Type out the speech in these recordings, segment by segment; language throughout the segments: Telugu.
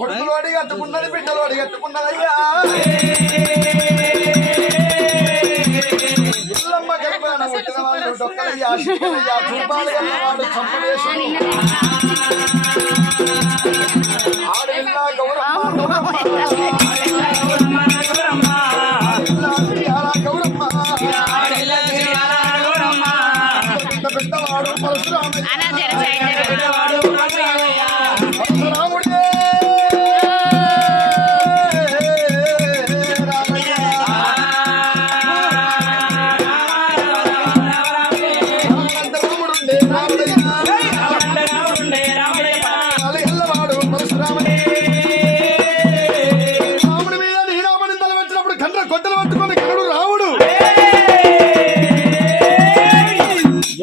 కొడుకులు అడిగి కట్టుకున్నది బిడ్డలు అడిగి కట్టుకున్నదయ్యా ఇల్లమ్మ గర్భాన పుట్టిన వాళ్ళు డొక్కలయ్యా చూపాలి వాడు చంపవేశం ఆడవిల్లా గౌరమ్మ పెద్దవాడు పరశురాముడు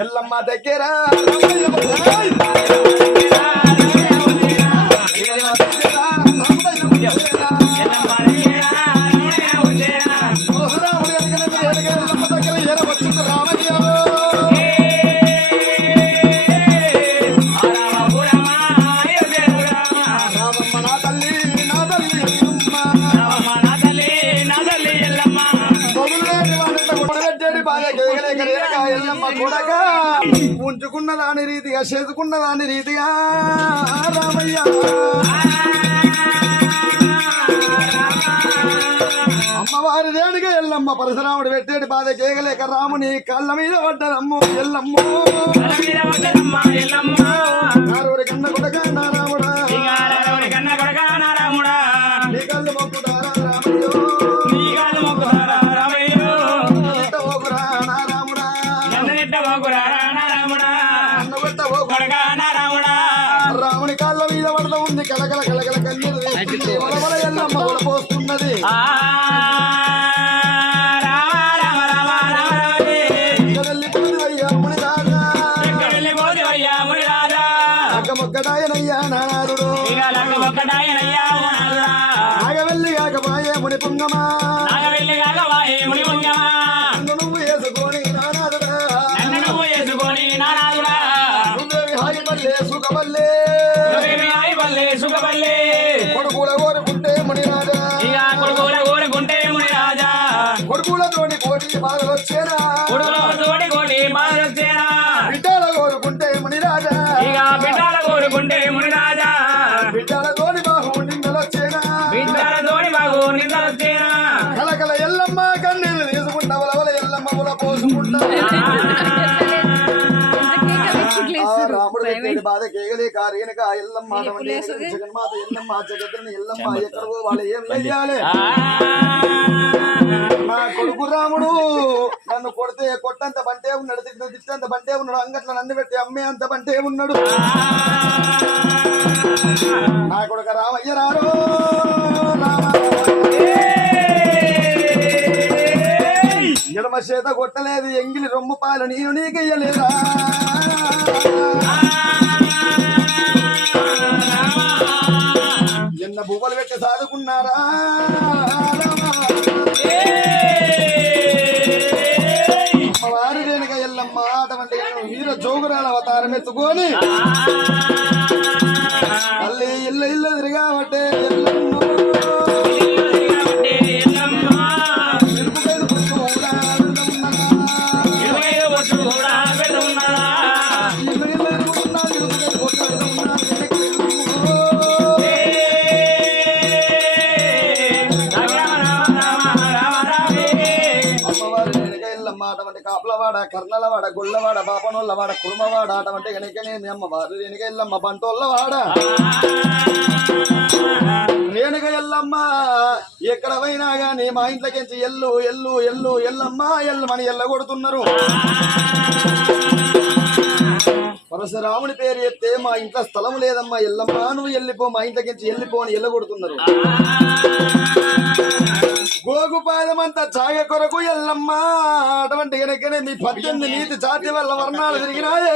ఎల్లమ్మ దగ్గర ఉంచుకున్న దాని రీతిగా చేసుకున్న దాని రీతిగా రామయ్య అమ్మవారి దేనిగా ఎల్లమ్మ పరశురాముడు పెట్టేటి బాధ కేగలేక రాముని కళ్ళ మీద పడ్డదమ్ము ఎల్లమ్మ కన్న కొడగా నా రాముడా నీ కళ్ళు మొక్కుతారా రామయ్యో రాముని కాళ్ళ మీద పడతా ఉంది కలకల కలకల కన్నీరు ఎల్లమ్మ పోస్తున్నది మొక్కడాయనయ్యా నానాదుడు నాగవెల్లి కాకపాయే ముని పుంగమా నువ్వు వేసుకొని నానాదుడా సుఖబల్లే కొడుకుల కోరుకుంటే మునిరాజా కొడుకులతోటి కోటి బాధలు వచ్చేనా బిడ్డల కోరుకుంటే మునిరాజా బిడ్డలతోటి బాగు నిందలొచ్చేనా కలకల ఎల్లమ్మ కన్నీళ్ళు తీసుకుంటా వలవల ఎల్లమ్మ ముల పోసుకుంటా రాముడు బాధ కేగలే కారేనక ఎల్లమ్మ జగన్మాత ఎల్లమ్మ జగద్దని ఎల్లమ్మ ఎక్కడో వాళ్ళు ఏం చెయ్యాలి నా కొడుకు రాముడు నన్ను కొడితే కొట్టంత బంటే ఉన్నాడు తిట్టంత బంటే ఉన్నాడు అంగట్ల నన్ను పెట్టి అమ్మే అంత బంటే ఉన్నాడు నా కొడుక రామయ్య రారో ఎడమ చేత కొట్టలేదు ఎంగిలి రొమ్ము పాలు నేను నీకెయ్యలేదా ఎన్న బువ్వలు పెట్టి సాదుకున్నారా అమ్మవారి రేణుక ఎల్లమ్మ అటువంటి వీర జోగురాల అవతారం ఎత్తుకొని మళ్ళీ ఇల్లు తిరిగాబట్టే కాపులవాడ కర్నలవాడ గుళ్ళవాడ బాపనోళ్ళవాడ కుర్మవాడ అటువంటి వెనకనే మీ అమ్మవారు రేణుక ఎల్లమ్మ బంటోళ్ళవాడ రేణుక ఎల్లమ్మ ఎక్కడ పోయినా గానీ మా ఇంట్లోకించి ఎల్లు ఎల్లు ఎల్లు ఎల్లమ్మ ఎల్లమని ఎల్ల కొడుతున్నారు. పరశురాముని పేరు చెప్తే మా ఇంట్లో స్థలం లేదమ్మా ఎల్లమ్మ నువ్వు వెళ్ళిపో మా ఇంట్లోకించి వెళ్ళిపో అని ఎల్ల కొడుతున్నారు. గోగుపాదమంతా చాగ కొరకు ఎల్లమ్మ అటువంటి వెనకనే మీ 18 నీతి జాతి వల్ల వర్ణాలు తిరిగినాయే.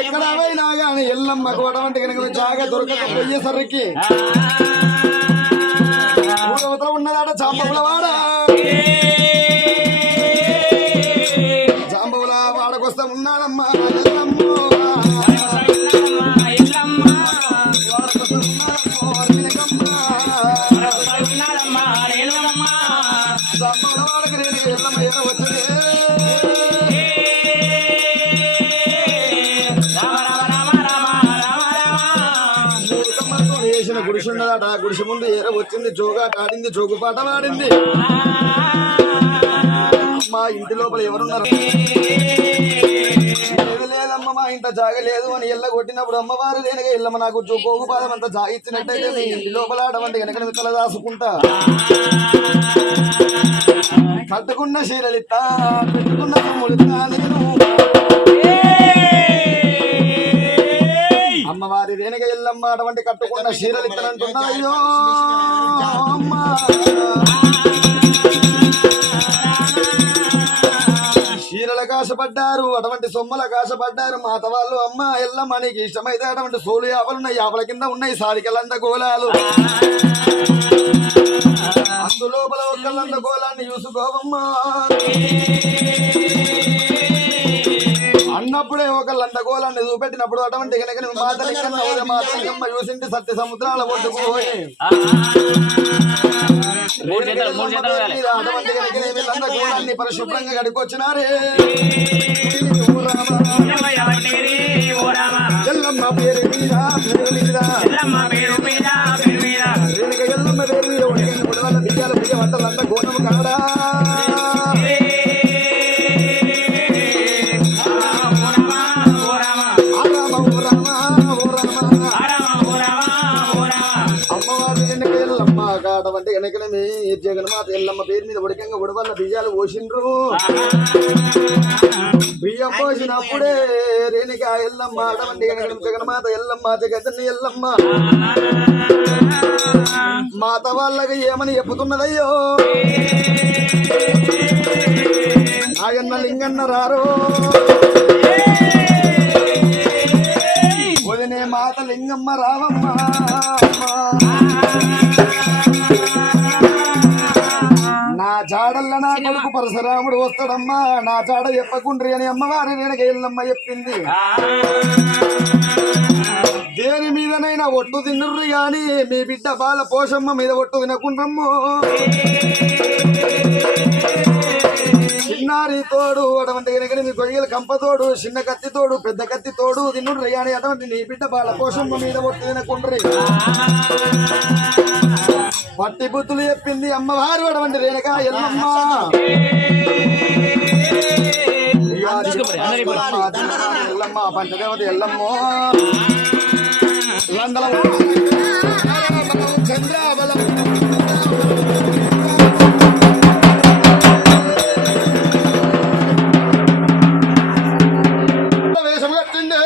ఎక్కడ పోయినా గాని ఎల్లమ్మకు అటువంటి కనుక జాగ దొరకకపోయేసరికి ఊరవతల ఉన్నదాట చాంబవులవాడ చాంబవుల వాడకొస్తా ఉన్నాడమ్మా ఎల్లమ్మ గుడిసి ఉన్నదాట గుడిసి ముందు ఏర వచ్చింది జోగాట ఆడింది జోగు పాట వాడింది. అమ్మా ఇంటి లోపల ఎవరున్నారు లేదమ్మా మా ఇంట జాగలేదు అని ఎల్ల కొట్టినప్పుడు అమ్మవారు రేణుక ఎల్లమ్మ నాకు జోగు పాదం అంతా జాగిచ్చినట్టయితే మీ ఇంటి లోపల ఆడవంటి వెనక తల దాసుకుంటా కట్టుకున్న చీరలిత్తా పెట్టుకున్న తమ్ములిత్తా నేను అమ్మవారి రేణుక ఎల్లమ్మ అటువంటి కట్టుకున్న చీరలు ఇత్తనంటున్నాయో చీరలకు ఆశపడ్డారు అటువంటి సొమ్మలకు ఆశపడ్డారు మాత వాళ్ళు. అమ్మ ఎల్లమ్మ నీకు ఇష్టమైతే అటువంటి సోలు యాపలున్నాయి యాపల కింద ఉన్నాయి సారికలంద గోళాలు అందులోపల ఒక్కళ్ళంద గోళాన్ని చూసుకోవమ్మా అన్నప్పుడే ఒకళ్ళంత గోళాన్ని చూపెట్టినప్పుడు అటువంటి కనుక మాతలికమ్మ చూసింటి సత్య సముద్రాల ఒడ్డుకుపోయి అటువంటి కనుక వీళ్ళంత గోళాన్ని పరిశుభ్రంగా గడికొచ్చినారే. ఎల్లమ్మ పేరు మీద ఎల్లమ్మ పేరు మీద ఉడవల్ల బియ్యాలు బియ్య వంటలంతా గోనము కాడా అటువంటి వెనకనే జగన్మాత ఎల్లమ్మ పేరు మీద ఉడకంగా ఉడవల్ల బియ్యాలు పోసిండ్రు. బియ్యం పోసినప్పుడే రేణుక ఎల్లమ్మ అటువంటి వెనక జగన్మాత ఎల్లమ్మ జగన్ని ఎల్లమ్మ మాత వాళ్ళకి ఏమని చెప్పుతున్నదయ్యో నాగన్న లింగన్న రారో వదినే మాత లింగమ్మ రావమ్మ నా జాడల్ల నా కొడుకు పరశురాముడు వస్తాడమ్మా నా జాడ చెప్పకుండ్రి అని అమ్మవారి రేణుక ఎల్లమ్మ చెప్పింది. దేని మీదనైనా ఒట్టు తిన్నుర్రి గాని మీ బిడ్డ బాల పోషమ్మ మీద ఒట్టు తినకుండ్రమ్మో. చిన్నారి తోడు అటువంటి వెనక మీ గొయ్యల కంప తోడు చిన్న కత్తి తోడు పెద్ద కత్తి తోడు తిన్నుర్రి గాని అటువంటి నీ బిడ్డ బాల పోషమ్మ మీద ఒట్టు తినకుండ్రి పట్టి బుద్ధులు చెప్పింది అమ్మవారు అటువంటి రేణుక ఎల్లమ్మ. ఎల్లమ్మ పంచదేవత ఎల్లమ్మ చంద్రాబలం వేషం కట్టిండే.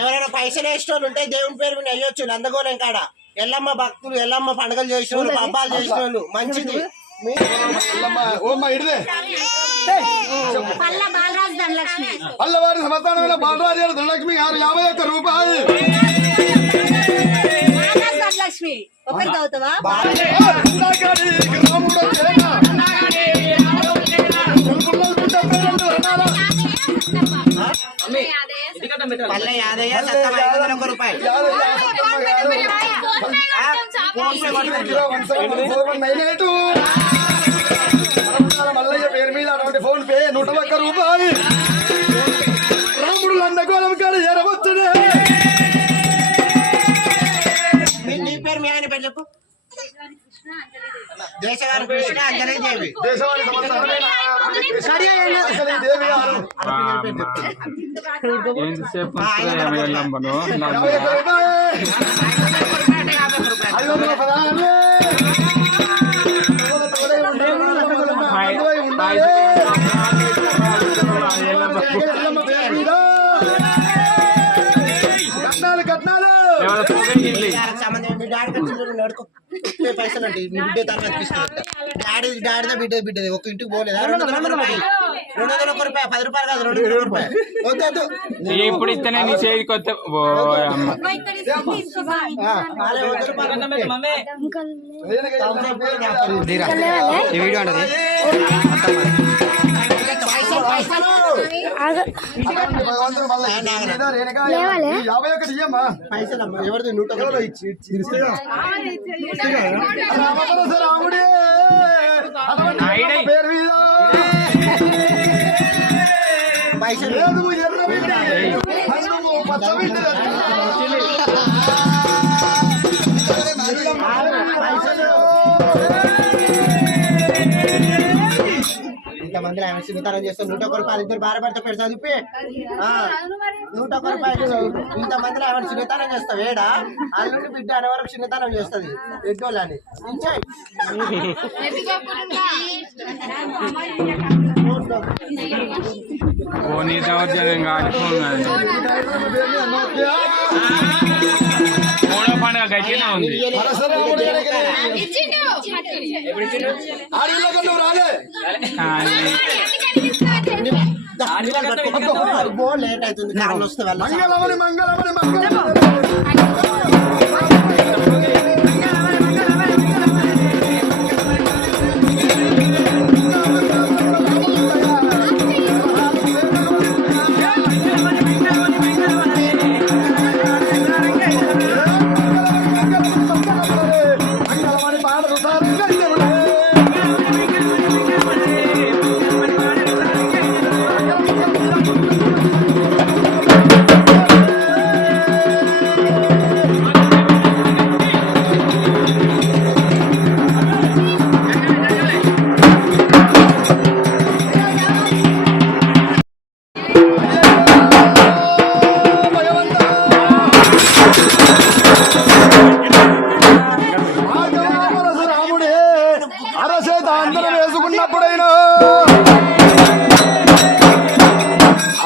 ఎవరైనా పైసలు వేసిన వాళ్ళు ఉంటే దేవుని పేరు మీద అయ్యొచ్చు నందగోళం కాడ ఎల్లమ్మ భక్తులు ఎల్లమ్మ పండుగలు చేసిన వాళ్ళు పబ్బాలు చేసిన వాళ్ళు మంచిది. పల్లవారి సమర్థానమైన బాలరాజు ధనలక్ష్మి గారు 51 రూపాయలు. లక్ష్మి పల్లె యాదయ్య 1 రూపాయలు. మల్లయ్య పేరు మీద అటువంటి ఫోన్ పే 101 రూపాయలు. రాముడు లందగోళం కాడ ఎరవచ్చునే. నీ పేరు మీ ఆయన పేరు చెప్పు. కృష్ణ అంజనేయ దేవి దేశవాళి సంవత్సరమైన అసలు ఈ దేవి గారు ఎంతసేపు యాభై ఒక్క రూపాయలు. 500 పదాలు. అందువై ఉండాలి. ఎల్లమ్మ పేరు మీద. కట్నాలు కట్నాలు సంబంధం మీ డాడీ నడుకో పైసలు అంటే మీ బిడ్డ తర్వాత తీసుకుంటా డాడీదా బిడ్డది ఒక ఇంటికి పోలేదా 200 రూపాయలు 201 రూపాయలు 10 రూపాయలు కాదు 200 రూపాయలు వద్దు ఇప్పుడు ఇస్తేనే నీ చేతికి వస్తే ఈ వీడియో అంటది భగవంతుడు మళ్ళీ 51 ఇయ్యమ్మా. పైసలు ఎవరిది 100 రాముడే అటువంటి పేరు మీద పైసలు లేదు ఎర్ర బిడ్డ హనుము పచ్చ బిడ్డ ఇంతమంది ఆమె సున్నితనం చేస్తారు 101 రూపాయలు ఇద్దరు భార్య భర్త పెట్టి చదివి 101 రూపాయలు ఇంతమందిలో ఆమె సున్నితనం చేస్తావు ఏడా అల్లుండి బిడ్డ అనే వరకు సున్నితనం చేస్తుంది ఎడ్డోళ్ళని నీ దౌర్జన్యం కాదు మూడో పండుగ గట్టిగా ఉంది ఆడపిల్లకన్నా రాలే లేట్ అవుతుంది కారణం వస్తే వెళ్ళ మంగళమని మంగళమని మంగళమని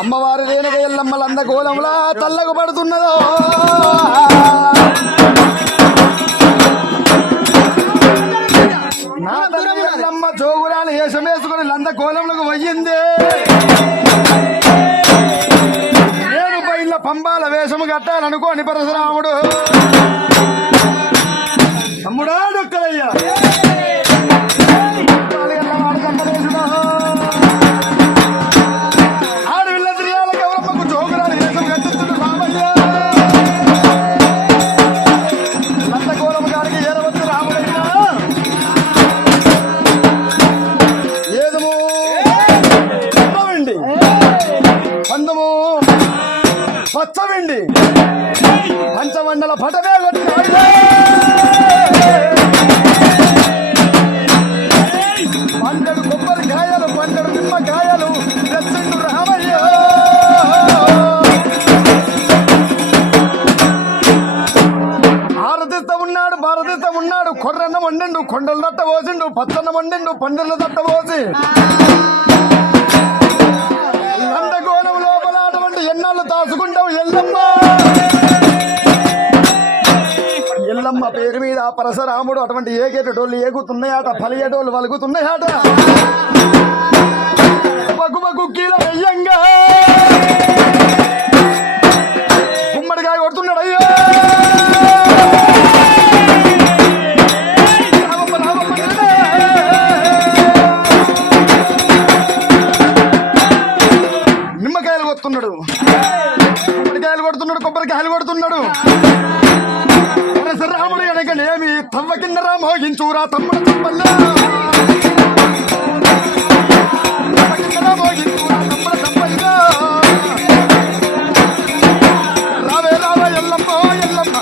అమ్మవారి రేణుక ఎల్లమ్మలంద గోళంలా తల్లగు పడుతున్నదో నా తల్లి ఎల్లమ్మ జోగురాలు వేషమేసుకుని లంద గోళంలకు పోయింది నేను పైన పంబాల వేషము కట్టాలనుకోని పరశురాముడు తమ్ముడా డొక్కలయ్యా పచ్చవిండి పంచమండల పటమే పంటడు కొబ్బరికాయలు పంటడు నిమ్మకాయలు తెచ్చిండు రామయ్య భారతీత ఉన్నాడు కొర్రన్న వండిండు కొండలు దట్ట పోసిండు పచ్చన్న వండిండు పండుల దట్ట పోసి నందగోళం లోపల అటువంటి ఎన్నాళ్ళు దాచుకుంటావు ఎల్లమ్మ ఎల్లమ్మ పేరు మీద పరశురాముడు అటువంటి ఏగేటోళ్ళు ఏగుతున్నాయట పలిగేటోళ్ళు వలుగుతున్నాయట బగ్గు కీల వెయ్యంగా గుమ్మడికాయ కొడుతున్నాడు అయ్యో నిమ్మకాయలు కొడుతున్నాడు కొబ్బరికాయలు కొడుతున్నాడు కొబ్బరికాయలు కొడుతున్నాడు రాముడు వెనకనేమి తవ్వ కింద రామోగించురా తమ్ముడు తప్పల్లా రావే రావే ఎల్లమ్మ ఎల్లమ్మ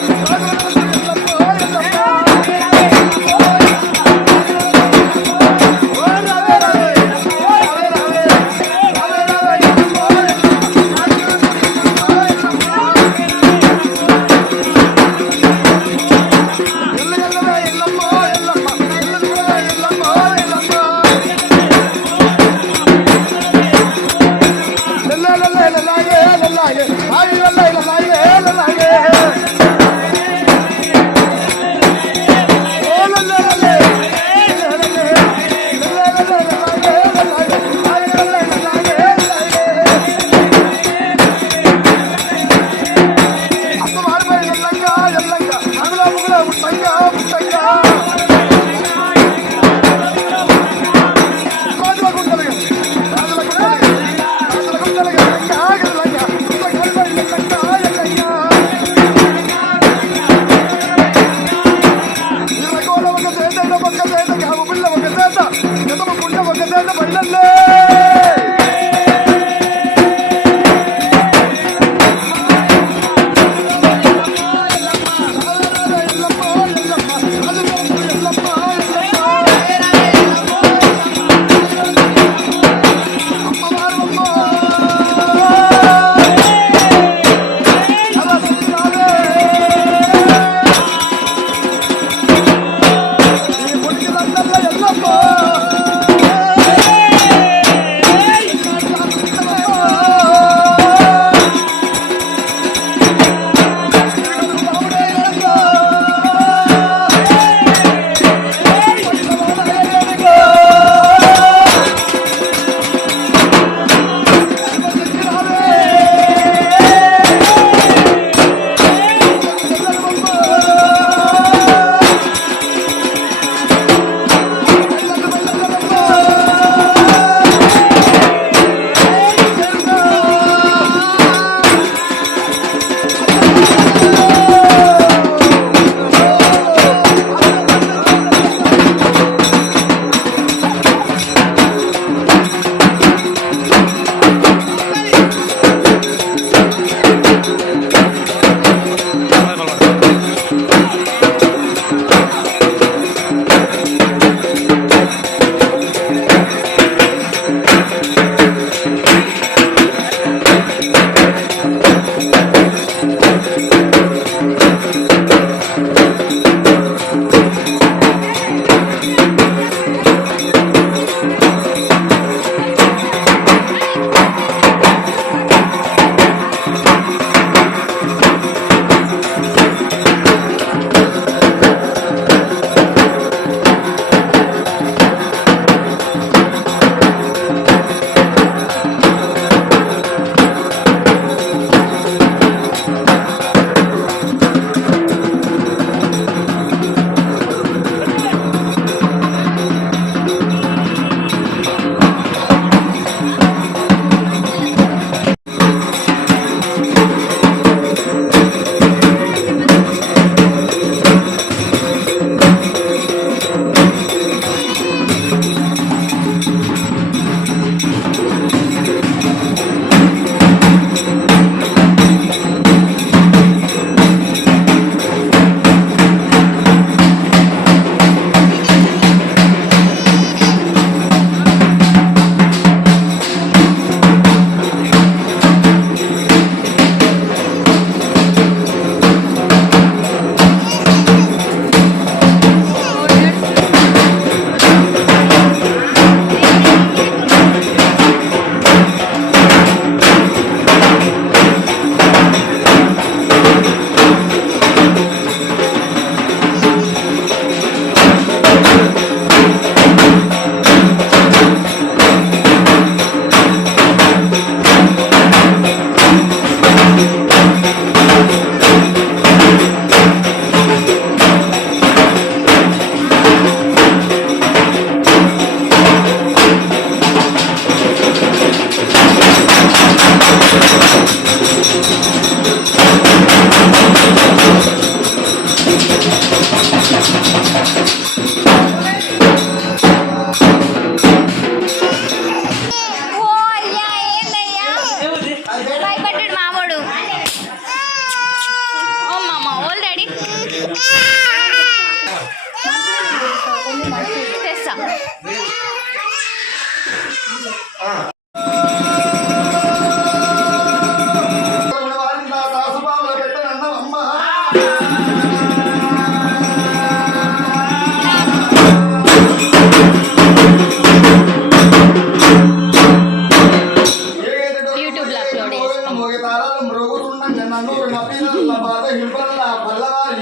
యూట్యూబ్ లో అప్లోడ్ చేస్తాం.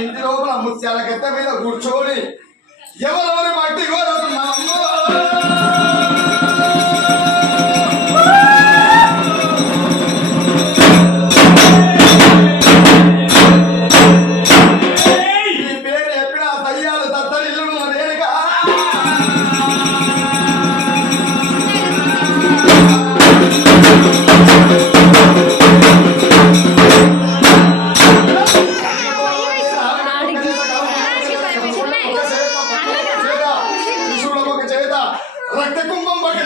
ఇంటి లోపల ముత్యాల గట్ట మీద కూర్చొని ఎవరెవరి పట్టి ఈ పేరు ఎప్పుడా దయ్యాలు దత్తరి ఇల్లు రేణుగా రక్త కుంభం పక్క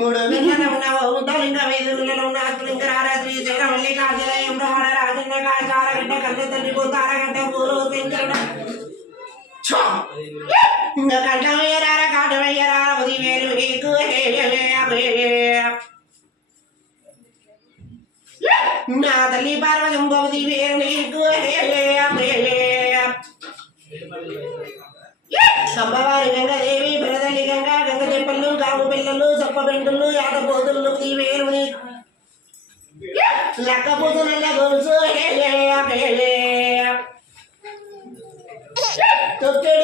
మూడు నెలలు ఉన్న ఇంకా 5 నెలలు ఉన్న ఇంకా రాత్రి మళ్ళీ కాజలయం రాజన్న కాచారగడ్డ కళ్ళ తండ్రి పోతారగడ్డ పూలు ఇంకా కంఠమయ్యరార కాటమయ్యరా 10,000 నీకు నా తల్లి పార్వతం 10,000 నీకు అమ్మవారి గంగాదేవి బరదలి గంగా గంగ తెప్పళ్ళు కావు పిల్లలు చప్ప పెంటుళ్ళు యాదపోతులు 10,000 నీకు లక్కపోతు నల్ల గొలుసు తొక్కేడు